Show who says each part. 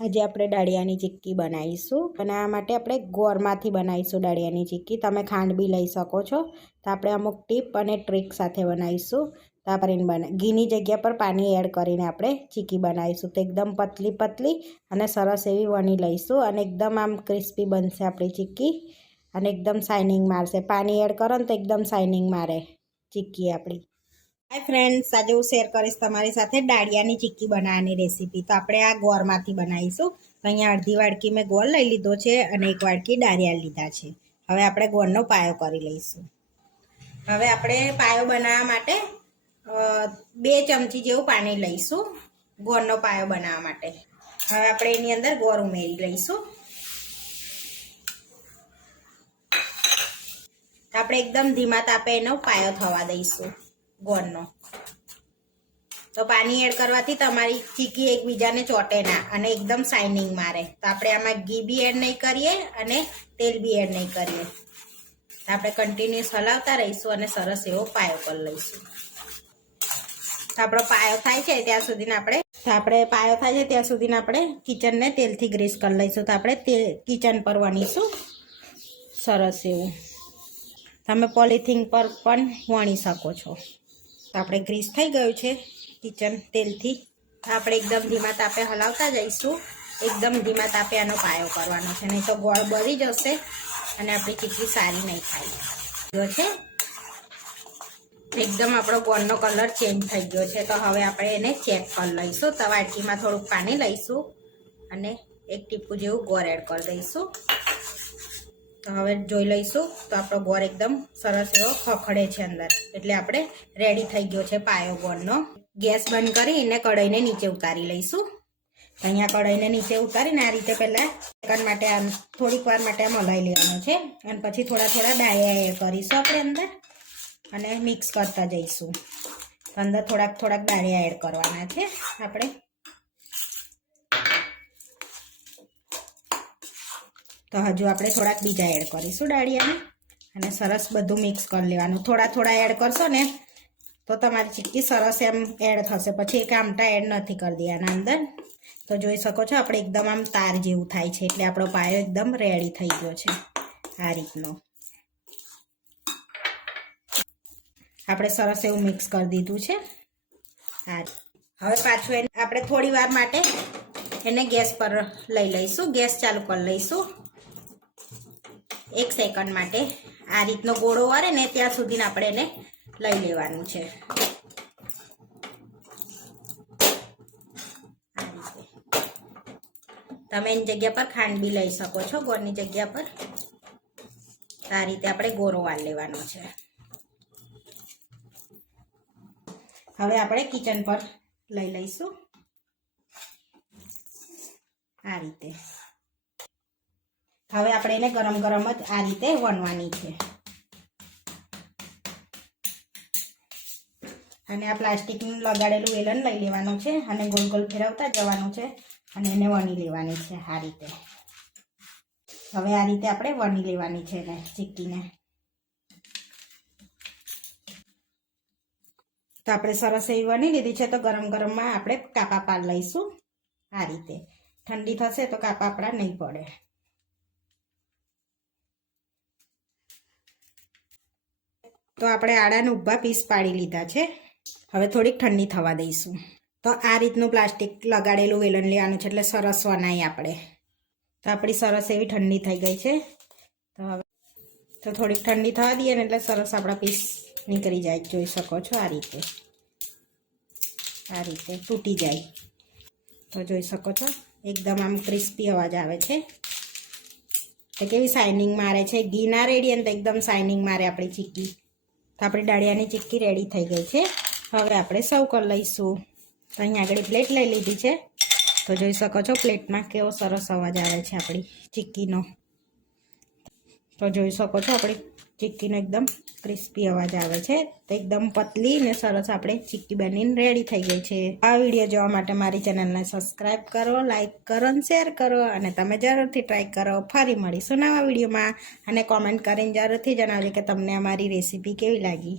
Speaker 1: આજે આપણે દાળિયાની ચીક્કી બનાવીશું બનાવવા માટે આપણે ગોરમાંથી બનાવીશું દાળિયાની ચીક્કી. તમે ખાંડ બી લઈ શકો છો. તો આપણે અમુક ટીપ અને ટ્રીક સાથે બનાવીશું. તો આપણે બના. ઘીની જગ્યા પર પાણી એડ કરીને આપણે ચીક્કી બનાવીશું. તો એકદમ પતલી પતલી અને સરસ એવી વણી લઈશું અને એકદમ આમ ક્રિસ્પી બનશે આપણી ચીક્કી. અને એકદમ શાઇનિંગ મારશે. પાણી એડ કરો ને તો એકદમ શાઇનિંગ મારે ચીક્કી આપણી. હાય ફ્રેન્ડ્સ આજે હું શેર કરીશ તમારી સાથે ડાળિયાની ચીક્કી બનાવવાની રેસીપી તો આપણે આ ગોળમાંથી બનાવીશું. તો અહીંયા અડધી વાડકી મેં ગોળ લઈ લીધો છે અને એક વાડકી દાળિયા લીધા છે. હવે આપણે ગોળનો પાયો કરી લઈશું. હવે આપણે પાયો બનાવવા માટે બે ચમચી જેવું પાણી લઈશું ગોળનો પાયો બનાવવા માટે. હવે આપણે એની અંદર ગોળ ઉમેરી લઈશું. આપણે એકદમ ધીમા તાપે એનો પાયો થવા દઈશું. ગોળનો તો પાણી એડ કરવાથી તમારી ચીકી એકબીજાને ચોટે ના અને એકદમ શાઇનિંગ મારે. તો આપણે આમાં ઘી બી એડ નહીં કરીએ અને તેલ બી એડ નહીં કરીએ. આપણે કન્ટિન્યુઅસ હલાવતા રહીશું અને સરસ એવો પાયો કરી લઈશું. તો આપણો પાયો થાય છે ત્યાં સુધીને આપણે આપણે પાયો થાય છે ત્યાં સુધીને આપણે કિચનને તેલથી ગ્રીસ કરી લઈશું. તો આપણે તે કિચન પર વણીશું. સરસ એવું. તમે પોલિથીન પર પણ વણી શકો છો. તો આપણે ગ્રીસ થઈ ગયું છે કિચન તેલથી. આપણે એકદમ ધીમા તાપે હલાવતા જઈશું. એકદમ ધીમા તાપે આનો પાયો કરવાનો છે. નહીં તો ગોળ બળી જશે અને આપણી ચીકી સારી નહીં થાય. ગયો છે. એકદમ આપણો ગોળનો કલર ચેન્જ થઈ ગયો છે. તો હવે આપણે એને ચેક કરી લઈશું. તવાટીમાં થોડુંક પાણી લઈશું અને એક ટીપું જેવું ગોળ એડ કરી દઈશું. તો હવે જોઈ લઈશું. તો આપણો ગોળ એકદમ સરસ એવો ખખડે છે અંદર. એટલે આપણે રેડી થઈ ગયો છે પાયો ગોળનો. ગેસ બંધ કરીને કઢાઈને નીચે ઉતારી લઈશું. અહીંયા કઢાઈને નીચે ઉતારીને આ રીતે પહેલાં સેકન્ડ માટે આમ થોડીક વાર માટે આમ હલાવી લેવાનો છે. અને પછી થોડા થોડા ડાયા એડ કરીશું આપણે અંદર. અને મિક્સ કરતા જઈશું. અંદર થોડાક થોડાક ડાળિયા એડ કરવાના છે. આપણે તો હજુ આપણે થોડાક બીજા એડ કરીશું ડાળિયાને. અને સરસ બધું મિક્સ કરી લેવાનું. થોડા થોડા એડ કરશો ને, તો તમારી ચીક્કી સરસ એમ એડ થશે. પછી એક આમટા એડ નથી કરી દેવાના અંદર. તો જોઈ શકો છો, આપણે એકદમ આમ તાર જેવું થાય છે. એટલે આપણો પાયો એકદમ રેડી થઈ ગયો છે આ રીતનો. આપણે સરસ એવું મિક્સ કરી દીધું છે. હા હવે પાછું એને આપણે થોડી માટે એને ગેસ પર લઈ લઈશું. ગેસ ચાલુ કરી લઈશું. એક સેકન્ડ માટે આ રીતનો ગોળો વરે ને ત્યાં સુધી આપણે એને લઈ લેવાનું છે. તમે એની જગ્યા પર ખાંડ બી લઈ શકો છો, ગોળની જગ્યા પર. આ રીતે આપણે ગોળો વાર લેવાનો છે. હવે આપણે કિચન પર લઈ લઈશું. આ રીતે. હવે આપણે એને ગરમ ગરમ જ આ રીતે વણવાની છે. અને આ પ્લાસ્ટિકનું લગાડેલું વેલણ લઈ લેવાનું છે અને ગોલ ગોલ ફેરવતા જવાનું છે અને એને વણી લેવાની છે આ રીતે. હવે આ રીતે આપણે વણી લેવાની છે એને ચીક્કીને તો આપણે સરસ એવી વણી લીધી છે તો ગરમ ગરમમાં આપણે કાપા પાર લઈશું આ રીતે. ઠંડી થશે તો કાપા આપણા નહીં પડે. તો આપણે આડાને ઊભા પીસ પાડી લીધા છે. હવે થોડીક ઠંડી થવા દઈશું. તો આ રીતનું પ્લાસ્ટિક લગાડેલું વેલણ લેવાનું છે એટલે સરસ વનાય આપણે. તો આપણી સરસ એવી ઠંડી થઈ ગઈ છે. તો હવે તો થોડીક ઠંડી થવા દઈએ ને એટલે સરસ આપણા પીસ નીકળી જાય. જોઈ શકો છો આ રીતે. આ રીતે તૂટી જાય. તો જોઈ શકો છો, એકદમ આમ ક્રિસ્પી અવાજ આવે છે. તો કેવી શાઇનિંગ મારે છે. ઘી ના રેડી ને તો એકદમ શાઇનિંગ મારે આપણી ચીક્કી તો આપણી દાળિયાની ચીક્કી રેડી થઈ ગઈ છે. હવે આપણે સર્વ કરી લઈશું. તો અહીંયા આગળ પ્લેટ લઈ લીધી છે. તો જોઈ શકો છો પ્લેટમાં કેવો સરસ અવાજ આવે છે આપણી ચીક્કીનો. તો જોઈ શકો છો આપણી ચીક્કીનો એકદમ ક્રિસ્પી અવાજ આવે છે. તો એકદમ પતલી ને સરસ આપણે ચીક્કી બનીને રેડી થઈ ગઈ છે. આ વીડિયો જોવા માટે મારી ચેનલને સબસ્ક્રાઈબ કરો લાઇક કરો અને શેર કરો અને તમે જરૂરથી ટ્રાય કરો. ફરી મળીશું નવા વિડીયોમાં અને કોમેન્ટ કરીને જરૂરથી જણાવજો કે તમને અમારી રેસીપી કેવી લાગી.